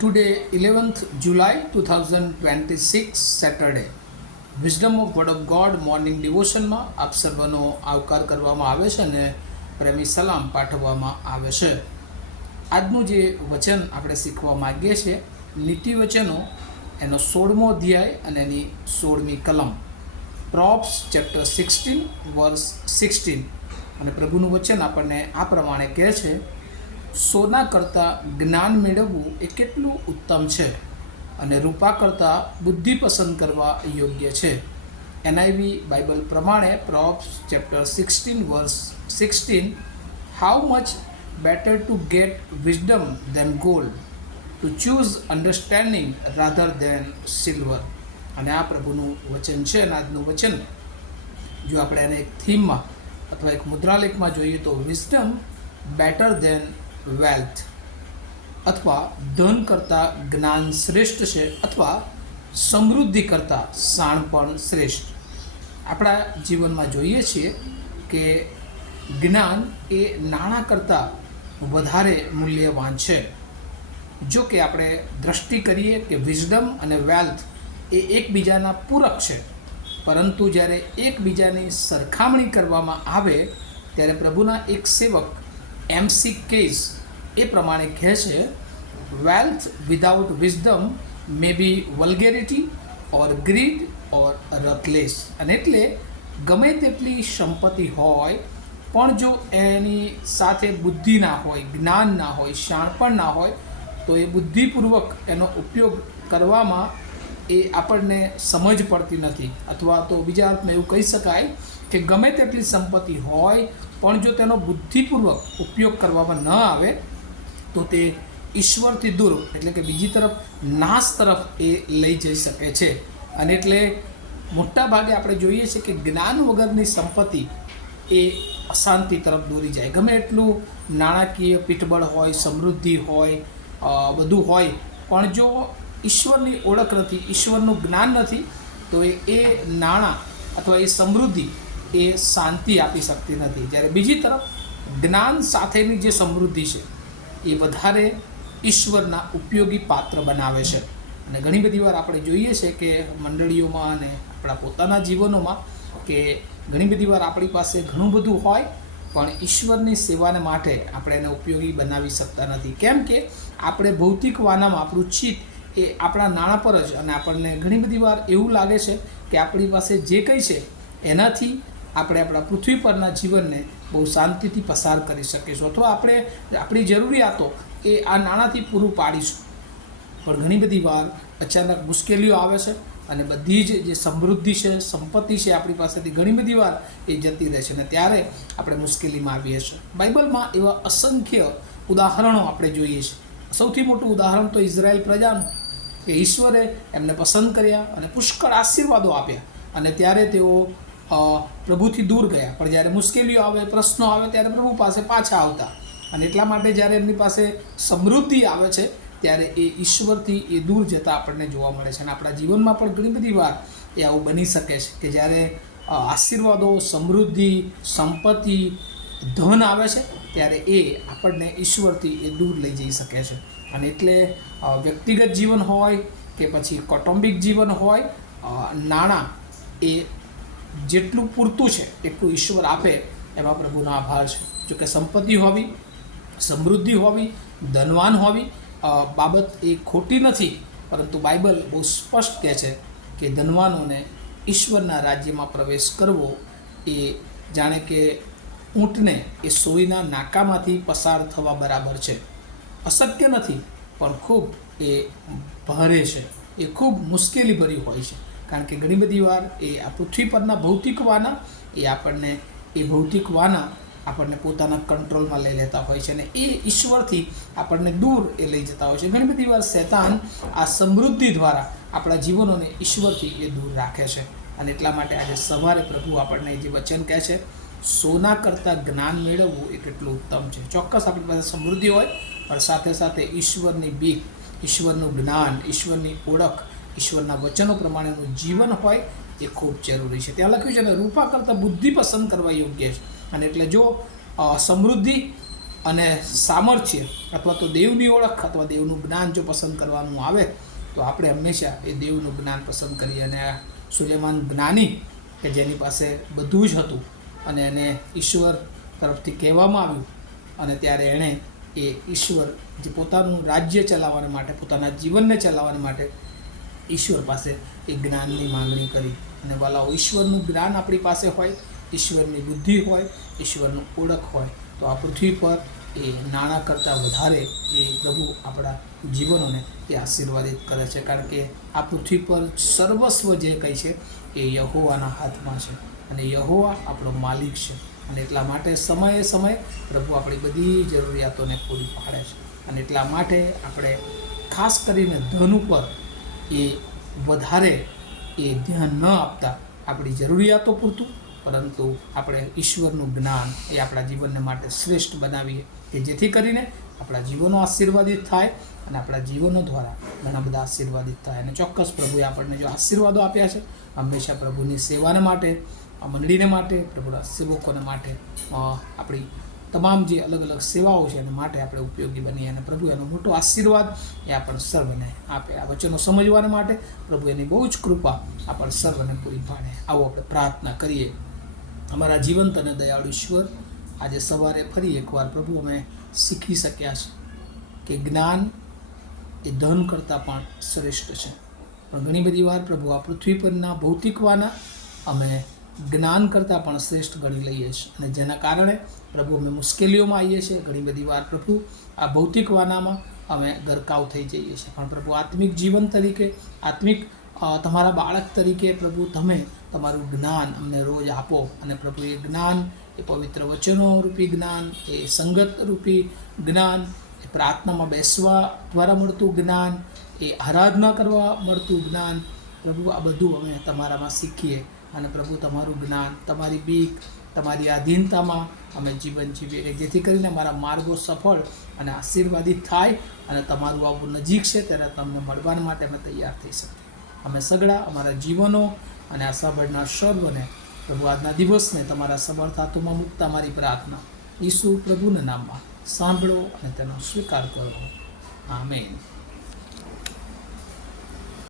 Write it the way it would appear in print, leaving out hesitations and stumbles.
Today, 11th July 2026, Saturday. Wisdom of word of God morning ડિવોશનમાં આપ સર્વનો આવકાર કરવામાં આવે છે અને પ્રેમી સલામ પાઠવવામાં આવે છે. આજનું જે વચન આપણે શીખવા માગીએ છીએ, નીતિ વચનો એનો 16મો અધ્યાય અને એની 16મી કલમ, પ્રોબ્સ ચેપ્ટર 16 વર્સ 16. અને પ્રભુનું વચન આપણને આ પ્રમાણે કહે છે, સોના કરતાં જ્ઞાન મેળવવું એ કેટલું ઉત્તમ છે અને રૂપા કરતાં બુદ્ધિ પસંદ કરવા યોગ્ય છે. NIV બાઇબલ પ્રમાણે Proverbs chapter 16 verse 16, how much better to get wisdom than gold, to choose understanding rather than silver. અને આ પ્રભુનું વચન છે. અને આજનું વચન જો આપણે એને એક થીમમાં અથવા એક મુદ્રાલેખમાં જોઈએ તો વિઝડમ બેટર ધેન વેલ્થ, અથવા ધન કરતાં જ્ઞાન શ્રેષ્ઠ છે, અથવા સમૃદ્ધિ કરતાં શાણપણ શ્રેષ્ઠ. આપણા જીવનમાં જોઈએ છીએ કે જ્ઞાન એ નાણાં કરતાં વધારે મૂલ્યવાન છે. જો કે આપણે દ્રષ્ટિ કરીએ કે વિઝડમ અને વેલ્થ એ એકબીજાના પૂરક છે, પરંતુ જ્યારે એકબીજાની સરખામણી કરવામાં આવે ત્યારે પ્રભુના એક સેવક MC કેસ એ પ્રમાણે કહે છે, વેલ્થ વિધાઉટ વિઝડમ મે બી વલ્ગેરિટી ઓર ગ્રીડ ઓર રથલેસ. અને એટલે ગમે તેટલી સંપત્તિ હોય પણ જો એની સાથે બુદ્ધિ ના હોય, જ્ઞાન ના હોય, શાણપણ ના હોય, તો એ બુદ્ધિપૂર્વક એનો ઉપયોગ કરવામાં એ આપણને સમજ પડતી નથી. અથવા તો બીજા અર્થમાં એવું કહી શકાય કે ગમે તેટલી સંપત્તિ હોય પણ જો તેનો બુદ્ધિપૂર્વક ઉપયોગ કરવામાં ન આવે તો તે ઈશ્વરથી દૂર, એટલે કે બીજી તરફ નાશ તરફ એ લઈ જઈ શકે છે. અને એટલે મોટા ભાગે આપણે જોઈએ છીએ કે જ્ઞાન વગરની સંપત્તિ એ અશાંતિ તરફ દોરી જાય. ગમે એટલું નાણાકીય પીઠબળ હોય, સમૃદ્ધિ હોય, બધું હોય, પણ જો ઈશ્વરની ઓળખ નથી, ઈશ્વરનું જ્ઞાન નથી, તો એ નાણાં અથવા એ સમૃદ્ધિ એ શાંતિ આપી શકતી નથી. જ્યારે બીજી તરફ જ્ઞાન સાથેની જે સમૃદ્ધિ છે એ વધારે ઈશ્વરના ઉપયોગી પાત્ર બનાવે છે. અને ઘણી બધી વાર આપણે જોઈએ છે કે મંડળીઓમાં અને આપણા પોતાના જીવનોમાં કે ઘણી બધી વાર આપણી પાસે ઘણું બધું હોય પણ ઈશ્વરની સેવાને માટે આપણે એને ઉપયોગી બનાવી શકતા નથી. કેમ કે આપણે ભૌતિક વાનામાં આપણું ચિત્ત એ આપણા નાણાં પર જ, અને આપણને ઘણી બધી વાર એવું લાગે છે કે આપણી પાસે જે કંઈ છે એનાથી આપણે આપણા પૃથ્વી પરના જીવનને બહુ શાંતિથી પસાર કરી શકીશું, અથવા આપણે આપણી જરૂરિયાતો એ આ નાણાંથી પૂરું પાડીશું. પણ ઘણી બધી વાર અચાનક મુશ્કેલીઓ આવે છે અને બધી જ જે સમૃદ્ધિ છે, સંપત્તિ છે આપણી પાસેથી ઘણી બધી વાર એ જતી રહે છે, અને ત્યારે આપણે મુશ્કેલીમાં આવીએ છીએ. બાઇબલમાં એવા અસંખ્ય ઉદાહરણો આપણે જોઈએ છીએ. સૌથી મોટું ઉદાહરણ તો ઇઝરાયલ પ્રજાનું, કે ઈશ્વરે એમને પસંદ કર્યા અને પુષ્કળ આશીર્વાદો આપ્યા, અને ત્યારે તેઓ પ્રભુથી દૂર ગયા. પણ જ્યારે મુશ્કેલીઓ આવે, પ્રશ્નો આવે, ત્યારે પ્રભુ પાસે પાછા આવતા. અને એટલા માટે જ્યારે એમની પાસે સમૃદ્ધિ આવે છે ત્યારે એ ઈશ્વરથી એ દૂર જતા આપણને જોવા મળે છે. અને આપણા જીવનમાં પણ ઘણી બધી વાર એ આવું બની શકે છે કે જ્યારે આશીર્વાદો, સમૃદ્ધિ, સંપત્તિ, ધન આવે છે ત્યારે એ આપણને ઈશ્વરથી એ દૂર લઈ જઈ શકે છે. અને એટલે વ્યક્તિગત જીવન હોય કે પછી કૌટુંબિક જીવન હોય, નાણાં એ જેટલું પૂરતું છે એટલું ઈશ્વર આપે એમાં પ્રભુનો આભાર છે. જોકે સંપત્તિ હોવી, સમૃદ્ધિ હોવી, ધનવાન હોવી બાબત એ ખોટી નથી, પરંતુ બાઇબલ બહુ સ્પષ્ટ કહે છે કે ધનવાનોને ઈશ્વરના રાજ્યમાં પ્રવેશ કરવો એ જાણે કે ઊંટને એ સોયના નાકામાંથી પસાર થવા બરાબર છે. અશક્ય નથી, પણ ખૂબ એ ભારે છે, એ ખૂબ મુશ્કેલીભરી હોય છે. કારણ કે ઘણી બધી વાર એ આ પૃથ્વી પરના ભૌતિક વાના એ ભૌતિક વાના આપણને પોતાના કંટ્રોલમાં લઈ લેતા હોય છે, અને એ ઈશ્વરથી આપણને દૂર એ લઈ જતા હોય છે. ઘણી બધી વાર શૈતાન આ સમૃદ્ધિ દ્વારા આપણા જીવનોને ઈશ્વરથી એ દૂર રાખે છે. અને એટલા માટે આજે સવારે પ્રભુ આપણને જે વચન કહે છે, સોના કરતાં જ્ઞાન મેળવવું એ કેટલું ઉત્તમ છે. ચોક્કસ આપણી પાસે સમૃદ્ધિ હોય, પણ સાથે સાથે ઈશ્વરની બીક, ઈશ્વરનું જ્ઞાન, ઈશ્વરની ઓળખ, ઈશ્વરના વચનો પ્રમાણેનું જીવન હોય એ ખૂબ જરૂરી છે. ત્યાં લખ્યું છે ને, રૂપા કરતાં બુદ્ધિ પસંદ કરવા યોગ્ય છે. અને એટલે જો સમૃદ્ધિ અને સામર્થ્ય અથવા તો દેવની ઓળખ અથવા દેવનું જ્ઞાન જો પસંદ કરવાનું આવે તો આપણે હંમેશા એ દેવનું જ્ઞાન પસંદ કરીએ. અને આ સુલેમાન જ્ઞાની કે જેની પાસે બધું જ હતું અને એને ઈશ્વર તરફથી કહેવામાં આવ્યું, અને ત્યારે એણે એ ઈશ્વર જે પોતાનું રાજ્ય ચલાવવા માટે, પોતાના જીવનને ચલાવવા માટે ઈશ્વર પાસે એ જ્ઞાનની માંગણી કરી. અને વાલાઓ, ઈશ્વરનું જ્ઞાન આપણી પાસે હોય, ઈશ્વરની બુદ્ધિ હોય, ઈશ્વરનું ઓળખ હોય તો આ પૃથ્વી પર એ નાણાં કરતાં વધારે એ પ્રભુ આપણા જીવનોને એ આશીર્વાદિત કરે છે. કારણ કે આ પૃથ્વી પર સર્વસ્વ જે કંઈ છે એ યહોવાના હાથમાં છે, અને યહોવા આપણો માલિક છે. અને એટલા માટે સમયે સમયે પ્રભુ આપણી બધી જરૂરિયાતોને પૂરી પાડે છે. અને એટલા માટે આપણે ખાસ કરીને ધન ઉપર એ વધારે એ ધ્યાન ન આપતા આપણી જરૂરિયાતો પૂરતું, પરંતુ આપણે ઈશ્વરનું જ્ઞાન એ આપણા જીવનને માટે શ્રેષ્ઠ બનાવીએ કે જેથી કરીને આપણા જીવનો આશીર્વાદિત થાય અને આપણા જીવનો દ્વારા ઘણા બધા આશીર્વાદિત થાય. અને ચોક્કસ પ્રભુએ આપણને જો આશીર્વાદો આપ્યા છે, હંમેશા પ્રભુની સેવાને માટે, આ મંડળીને માટે, પ્રભુના સેવકોને માટે, આપણી તમામ જે અલગ અલગ સેવાઓ છે એના માટે આપણે ઉપયોગી બનીએ અને પ્રભુ એનો મોટો આશીર્વાદ એ આપણને સર્વને આપે. આ વચનો સમજવાને માટે પ્રભુ એની બહુ જ કૃપા આપણને સર્વને પૂરી પાડે. આવો આપણે પ્રાર્થના કરીએ. અમારા જીવંત અને દયાળુ ઈશ્વર, આજે સવારે ફરી એકવાર પ્રભુ અમે શીખી શક્યા છે કે જ્ઞાન એ ધન કરતાં પણ શ્રેષ્ઠ છે. પણ ઘણી બધી વાર પ્રભુ આ પૃથ્વી પરના ભૌતિકવાના અમે જ્ઞાન કરતાં પણ શ્રેષ્ઠ ગણી લઈએ છીએ, અને જેના કારણે પ્રભુ અમે મુશ્કેલીઓમાં આવીએ છીએ. ઘણી બધી વાર પ્રભુ આ ભૌતિકવાનામાં અમે ગરકાવ થઈ જઈએ છીએ. પણ પ્રભુ આત્મિક જીવન તરીકે, આત્મિક તમારા બાળક તરીકે પ્રભુ તમે તમારું જ્ઞાન અમને રોજ આપો. અને પ્રભુ એ જ્ઞાન, એ પવિત્ર વચનો રૂપી જ્ઞાન, એ સંગત રૂપી જ્ઞાન, એ પ્રાર્થનામાં બેસવા દ્વારા મળતું જ્ઞાન, એ આરાધના કરવા મળતું જ્ઞાન, પ્રભુ આ બધું અમે તમારામાં શીખીએ. અને પ્રભુ તમારું જ્ઞાન, તમારી બીક, તમારી આધીનતામાં અમે જીવન જીવીએ કે જેથી કરીને અમારા માર્ગો સફળ અને આશીર્વાદિત થાય અને તમારું આવું નજીક છે ત્યારે તમને મળવા માટે અમે તૈયાર થઈ શકીએ. અમે સગડા અમારા જીવનો અને આ સાંભળનાર સર્વને પ્રભુ આજના દિવસને તમારા સમર્થ હાથોમાં મૂકતા મારી પ્રાર્થના ઈસુ પ્રભુના નામમાં સાંભળો અને તેનો સ્વીકાર કરો. આમેન.